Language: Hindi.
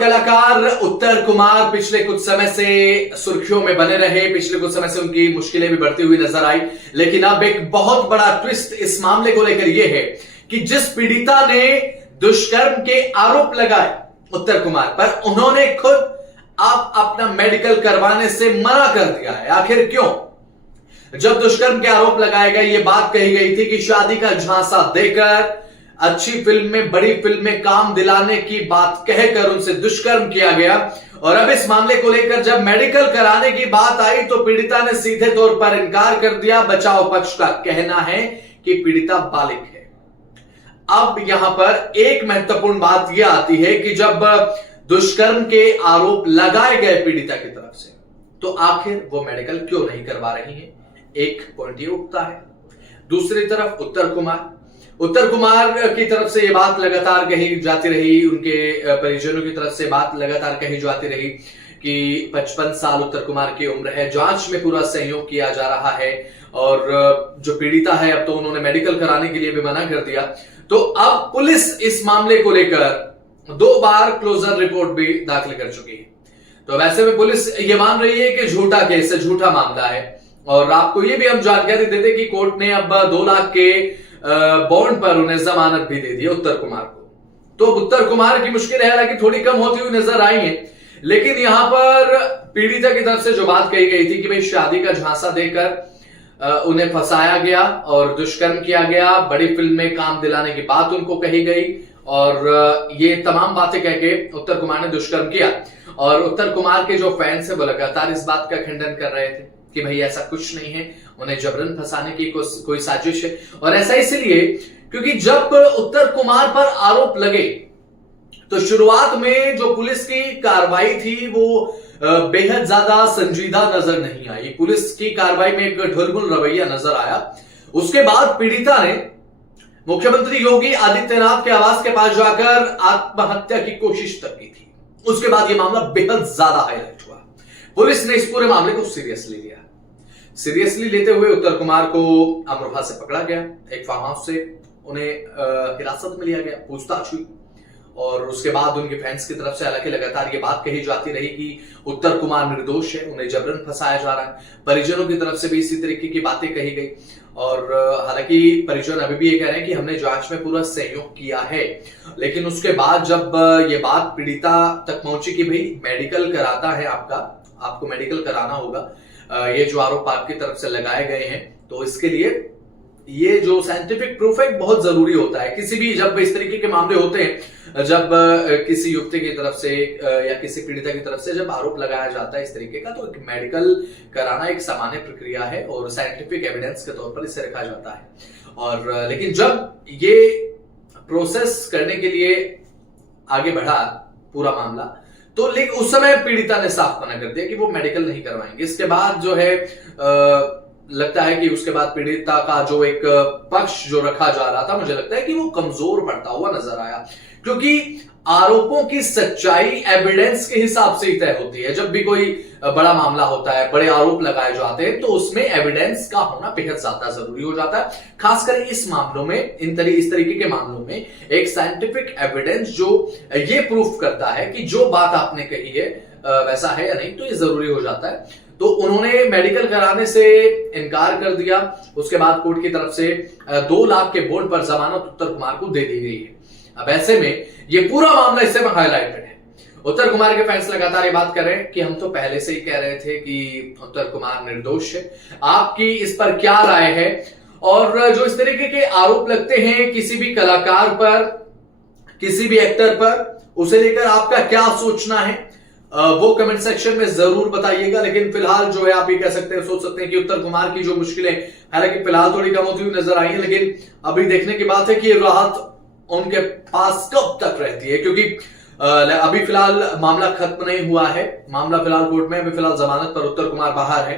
कलाकार उत्तर कुमार पिछले कुछ समय से सुर्खियों में बने रहे। पिछले कुछ समय से उनकी मुश्किलें भी बढ़ती हुई नजर आई, लेकिन अब एक बहुत बड़ा ट्विस्ट इस मामले को लेकर यह है कि जिस पीड़िता ने दुष्कर्म के आरोप लगाए उत्तर कुमार पर, उन्होंने खुद अब अपना मेडिकल करवाने से मना कर दिया है। आखिर क्यों? जब दुष्कर्म के आरोप लगाए गए, यह बात कही गई थी कि शादी का झांसा देकर, अच्छी फिल्म में, बड़ी फिल्म में काम दिलाने की बात कहकर उनसे दुष्कर्म किया गया। और अब इस मामले को लेकर जब मेडिकल कराने की बात आई तो पीड़िता ने सीधे तौर पर इनकार कर दिया। बचाव पक्ष का कहना है कि पीड़िता बालिग है। अब यहां पर एक महत्वपूर्ण बात यह आती है कि जब दुष्कर्म के आरोप लगाए गए पीड़िता की तरफ से, तो आखिर वो मेडिकल क्यों नहीं करवा रही है? एक पॉइंट ये उठता है। दूसरी तरफ उत्तर कुमार की तरफ से ये बात लगातार कही जाती रही, उनके परिजनों की तरफ से बात लगातार कही जाती रही कि 55 साल उत्तर कुमार की उम्र है, जांच में पूरा सहयोग किया जा रहा है। और जो पीड़िता है, अब तो उन्होंने मेडिकल कराने के लिए भी मना कर दिया। तो अब पुलिस इस मामले को लेकर 2 बार क्लोजर रिपोर्ट भी दाखिल कर चुकी है। तो वैसे में पुलिस ये मान रही है कि झूठा केस है, झूठा मामला है। और आपको ये भी हम जानकारी देते कि कोर्ट ने अब 2 लाख के बॉन्ड पर उन्हें जमानत भी दे दी उत्तर कुमार को। तो उत्तर कुमार की मुश्किल है हालांकि थोड़ी कम होती हुई नजर आई है, लेकिन यहां पर पीड़िता की तरफ से जो बात कही गई थी कि भाई शादी का झांसा देकर उन्हें फंसाया गया और दुष्कर्म किया गया, बड़ी फिल्म में काम दिलाने की बात उनको कही गई, और ये तमाम बातें कह के उत्तर कुमार ने दुष्कर्म किया। और उत्तर कुमार के जो फैंस है वो लगातार इस बात का खंडन कर रहे थे कि भाई ऐसा कुछ नहीं है, उन्हें जबरन फंसाने की कोई साजिश है। और ऐसा इसलिए क्योंकि जब उत्तर कुमार पर आरोप लगे तो शुरुआत में जो पुलिस की कार्रवाई थी वो बेहद ज्यादा संजीदा नजर नहीं आई। पुलिस की कार्रवाई में एक ढुलमुल रवैया नजर आया। उसके बाद पीड़िता ने मुख्यमंत्री योगी आदित्यनाथ के आवास के पास जाकर आत्महत्या की कोशिश तक की थी। उसके बाद यह मामला बेहद ज्यादा हाईलाइट हुआ। पुलिस ने इस पूरे मामले को सीरियसली लिया। सीरियसली लेते हुए उत्तर कुमार को अमरोहा से पकड़ा गया, एक फार्म हाउस से उन्हें हिरासत में लिया गया, पूछताछ हुई। और उसके बाद उनके फैंस की तरफ से हालांकि लगातार ये बात कही जाती रही कि उत्तर कुमार निर्दोष है, उन्हें जबरन फंसाया जा रहा है। परिजनों की तरफ से भी इसी तरीके की बातें कही गई। और हालांकि परिजन अभी भी ये कह रहे हैं कि हमने जांच में पूरा सहयोग किया है। लेकिन उसके बाद जब ये बात पीड़िता तक पहुंची कि भाई मेडिकल कराता है आपको मेडिकल कराना होगा, ये जो आरोप आपकी तरफ से लगाए गए हैं, तो इसके लिए ये जो साइंटिफिक प्रूफ है बहुत जरूरी होता है। किसी भी जब इस तरीके के मामले होते हैं, जब किसी युवती की तरफ से या किसी पीड़िता की तरफ से जब आरोप लगाया जाता है इस तरीके का, तो एक मेडिकल कराना एक सामान्य प्रक्रिया है और साइंटिफिक एविडेंस के तौर पर इसे रखा जाता है। और लेकिन जब ये प्रोसेस करने के लिए आगे बढ़ा पूरा मामला, तो लेकिन उस समय पीड़िता ने साफ मना कर दिया कि वो मेडिकल नहीं करवाएंगे। इसके बाद जो है लगता है कि उसके बाद पीड़िता का जो एक पक्ष जो रखा जा रहा था, मुझे लगता है कि वो कमजोर पड़ता हुआ नजर आया, क्योंकि आरोपों की सच्चाई एविडेंस के हिसाब से ही तय होती है। जब भी कोई बड़ा मामला होता है, बड़े आरोप लगाए जाते हैं, तो उसमें एविडेंस का होना बेहद ज्यादा जरूरी हो जाता है। खासकर इस मामलों में, इस तरीके के मामलों में एक साइंटिफिक एविडेंस जो ये प्रूफ करता है कि जो बात आपने कही है वैसा है या नहीं, तो ये जरूरी हो जाता है। तो उन्होंने मेडिकल कराने से इनकार कर दिया। उसके बाद कोर्ट की तरफ से 2 लाख के बॉन्ड पर जमानत उत्तर कुमार को दे दी गई है। अब ऐसे में ये पूरा मामला इससे हाईलाइटेड है। उत्तर कुमार के फैंस लगातार ये बात कर रहे हैं कि हम तो पहले से ही कह रहे थे कि उत्तर कुमार निर्दोष है। आपकी इस पर क्या राय है? और जो इस तरीके के आरोप लगते हैं किसी भी कलाकार पर, किसी भी एक्टर पर, उसे लेकर आपका क्या सोचना है वो कमेंट सेक्शन में जरूर बताइएगा। लेकिन फिलहाल जो है आप ये कह सकते हैं, सोच सकते हैं कि उत्तर कुमार की जो मुश्किलें हालांकि फिलहाल थोड़ी कम होती हुई नजर आई है, लेकिन अभी देखने की बात है कि राहत उनके पास कब तक रहती है, क्योंकि अभी फिलहाल मामला खत्म नहीं हुआ है। मामला फिलहाल कोर्ट में, अभी फिलहाल जमानत पर उत्तर कुमार बाहर है।